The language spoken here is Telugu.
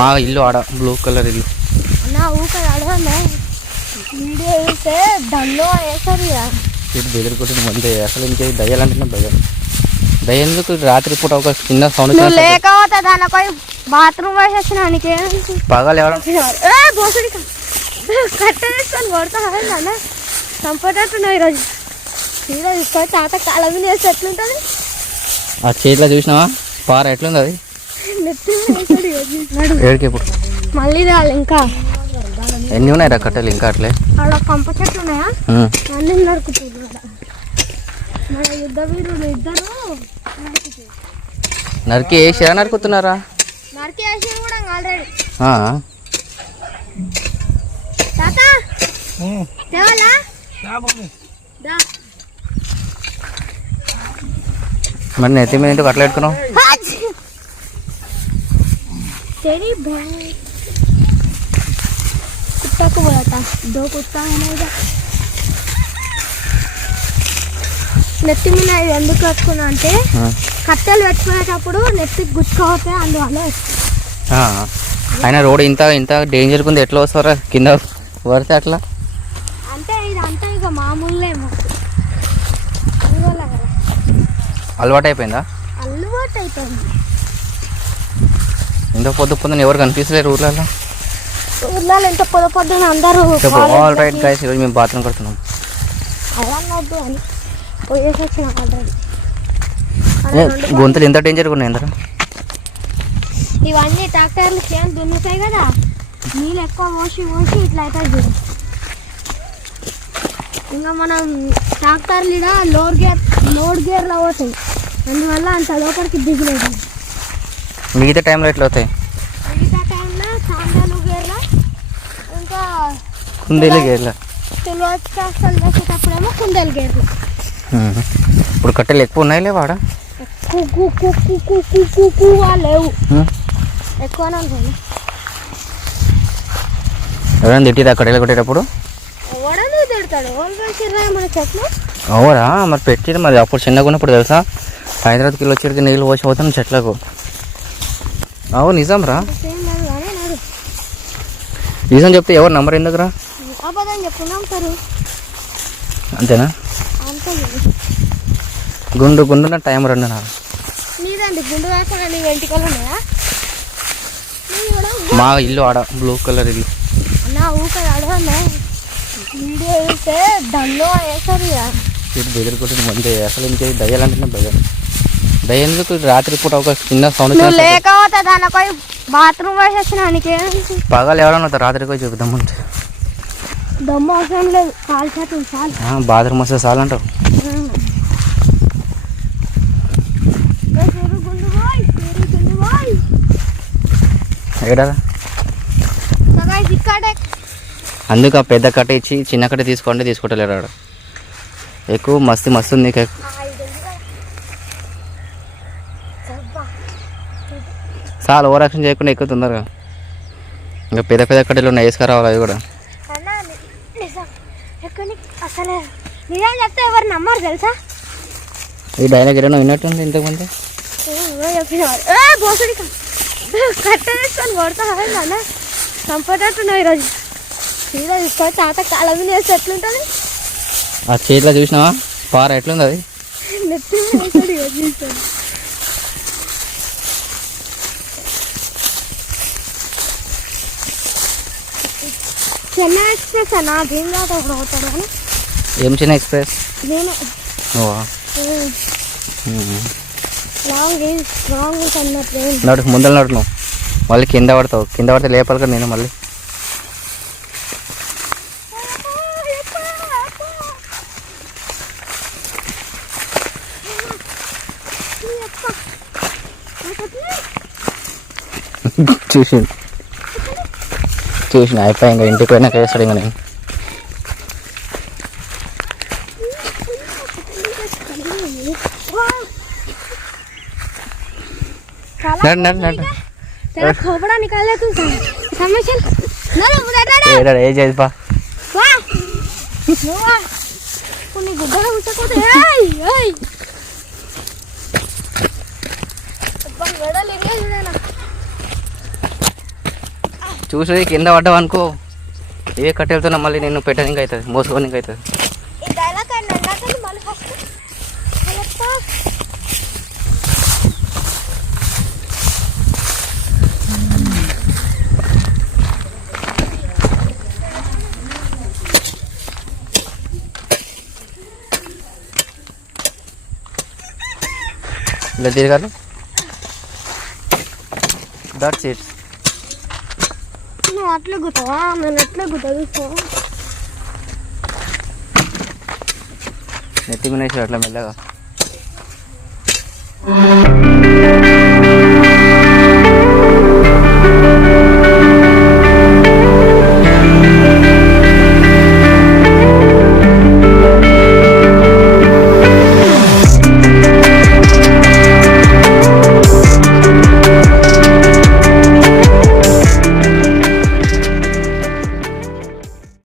మా ఇల్లు ఆడ బ్లూ కలర్ ఇల్లు. వీడియో వేస్తే ఇక. ఇటు బెదిరికొట్టిన మంది అసలు ఇంకే దయ్యాలంటే భయం. దయ్యం ఎందుకు రాత్రి పూట ఒక చిన్న సౌండ్ నువ్వు లేకపోతే దానిపై బాత్రూమ్ వచ్చిన నీకేం? పగలు కొడతా చంపేటట్టున్నావు ఈరోజు. ఈరోజు తాత కాలం మీద వేస్తే ఎట్లుంటుంది? ఆ చేతిలో చూసినావా? పార ఎట్లుంది అది? ఏడికి ఇప్పుడు మళ్ళీ రాలి ఇంకా. ఎన్ని ఉన్నాయి రా కట్టెలు ఇంకా అట్లే? కంప చెట్లు ఉన్నాయా. అన్నీ నరుకుతుంది మన యుద్ధ వీరులు ఇద్దరు నరికి వేసిరా నరుకుతున్నారా? నరికి వేసి కూడా ఆల్రెడీ. తాత. తేవాలా? దా. మరి నెత్తి మీద ఇంటికి అట్లా పెట్టుకున్నావు. तेरी बहन कुत्ता को बोला था दो कुत्ता है ना इधर నెత్తి మీద ఇది ఎందుకు పెట్టుకున్నా అంటే ఆ. కట్టెలు పెట్టుకునేటప్పుడు నెత్తికి గుచ్చుకోతే అందువల్ల ఆ. అయినా రోడ్ ఇంత ఇంత డేంజర్ ఉంది ఎట్లా వస్తారా కింద పడితే అట్లా అంటే ఇదంతా ఇక మామూలులే మాకు అందువల్ల కదా అలవాటు అయిపోయిందా అలవాటు అవుతుంది ఇంత పొద్దు పొద్దున ఎవరు కనిపిస్తలేరు ఊర్లలో? ఊర్లలో ఎంత పొద పొద్దున అందరూ ఆల్ రైట్ గైస్ ఈరోజు మేము బాత్రూమ్ కడుతున్నాం. గొంతులు ఎంత డేంజర్గా ఉన్నాయి అందరూ? ఇవన్నీ ట్రాక్టర్లు చేయాలి దున్నుతాయి కదా? నీళ్ళు ఎక్కువ పోసి పోసి ఇట్లా అవుతుంది ఇంకా మనం ట్రాక్టర్లు లోడ్ గేర్ లోడ్ గేర్లో పోతాయి. అందువల్ల అంత లోపలికి దిగులేదు. మిగతా టైంలో ఎట్లా అవుతాయి? మిగతా టైంలో చాందాలు గేర్లో ఇంకా కుందేలు గేర్ల? తులవచ్చి ట్రాక్టర్లు వేసేటప్పుడేమో కుందేలు గేర్లు. ఇప్పుడు కట్టెలు ఎక్కువ ఉన్నాయి లేవాడ లేవు. ఎక్కువనే ఎవరైనా తిట్టిరా కట్టెలు కొట్టేటప్పుడు? అవురా మరి పెట్టిరు మరి. అప్పుడు చిన్నగా ఉన్నప్పుడు తెలుసా? హైదరాబాద్ కిలో వచ్చేటికి నీళ్ళు పోసి పోతాను చెట్లకు. అవు నిజం రా నిజం చెప్తే ఎవరు నంబర్ ఎందుకురా అంతేనా? అంతే. గుండు గుండున టైం రెండు నా మా ఇల్లు ఆడ బ్లూ కలర్ ఇల్లు ఇక. ఇటు బెదిరికొట్టిన మంది అసలు ఇంకే దయ్యాలంటే భయం దయ్యం ఎందుకు రాత్రి పూట ఒక చిన్న సౌండ్ నువ్వు లేకపోతే దానిపై బాత్రూమ్ వేసి పగలు ఎవరైనా వస్తారు రాత్రికి పోయి చూద్దాం అంటే దమ్ము అవసరం లేదు కాలు చేతులు చాలు. బాత్రూమ్ వస్తే చాలు అంటావు ఏ చూడు గుండు పోయ్ చూడు గుండు పోయ్. ఏడా సగా ఇక్కడే అందుకు ఆ పెద్ద కట్ట ఇచ్చి చిన్న కట్ట తీసుకోండి తీసుకుంటలేరు ఆడ. ఎక్కువ మస్తు మస్తు ఉంది చాలా ఓవర్ యాక్షన్ చేయకుండా ఎక్కువ తొందరగా. ఇంకా పెద్ద పెద్ద కట్టెలు ఉన్నాయి వేసుకురావాలి అవి కూడా. అసలే నిజం చెప్తే ఎవరు నమ్మరు తెలుసా? ఈ డైలాగ్ ఏమైనా విన్నట్టుంది ఇంతకుముందు? చంపేటట్టున్నావు ఈరోజు. ఈరోజు తీసుకొని తాత కాలం మీద వేస్తే ఎట్లుంటుంది? ఆ చేతిలో చూసినావా? పార ఎట్లుంది అది నెత్తి మీద వేస్తాడు ఇక చూస్తాడు చెన్నై ఎక్స్ప్రెస్ అన్న? భీమ్ దాకా ఒకడు పోతాడు కానీ. ఏం చిన్న ఎక్స్ప్రెస్? నేను. లాంగ్ ట్రైన్ నడు ముందర నడు నువ్వు. మళ్ళీ కింద పడతావు. కింద పడితే లేపాలి కదా నేను మళ్ళీ. చూసి చూసిన అయిపోయి ఇంకా ఇంటికి పోయినాక వేస్తాడు ఇంకా నేను. నడు చూసి కింద పడ్డావు అనుకో ఏ కట్టెలతో మళ్ళీ నేను పెట్టడానికి అవుతుంది మోసుకోనికి అవుతుంది ఇలా తిరగాలి. దట్స్ ఇట్ నువ్వు అట్లా గుతావా నేను ఎట్లా గుతా నెత్తి మీద అట్లా మెల్లగా.